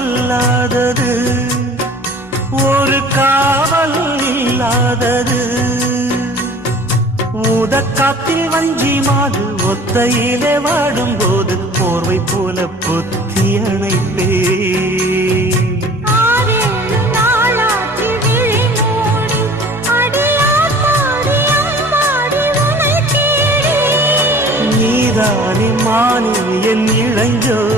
பொல்லாதது ஒரு காவல் இல்லாதது ஊதக்காத்தில் வஞ்சி மாது ஒத்தையிலே வாடும்போது போர்வை போல பொத்தி அணைப்பே நீதானே மானே என் இளைஞர்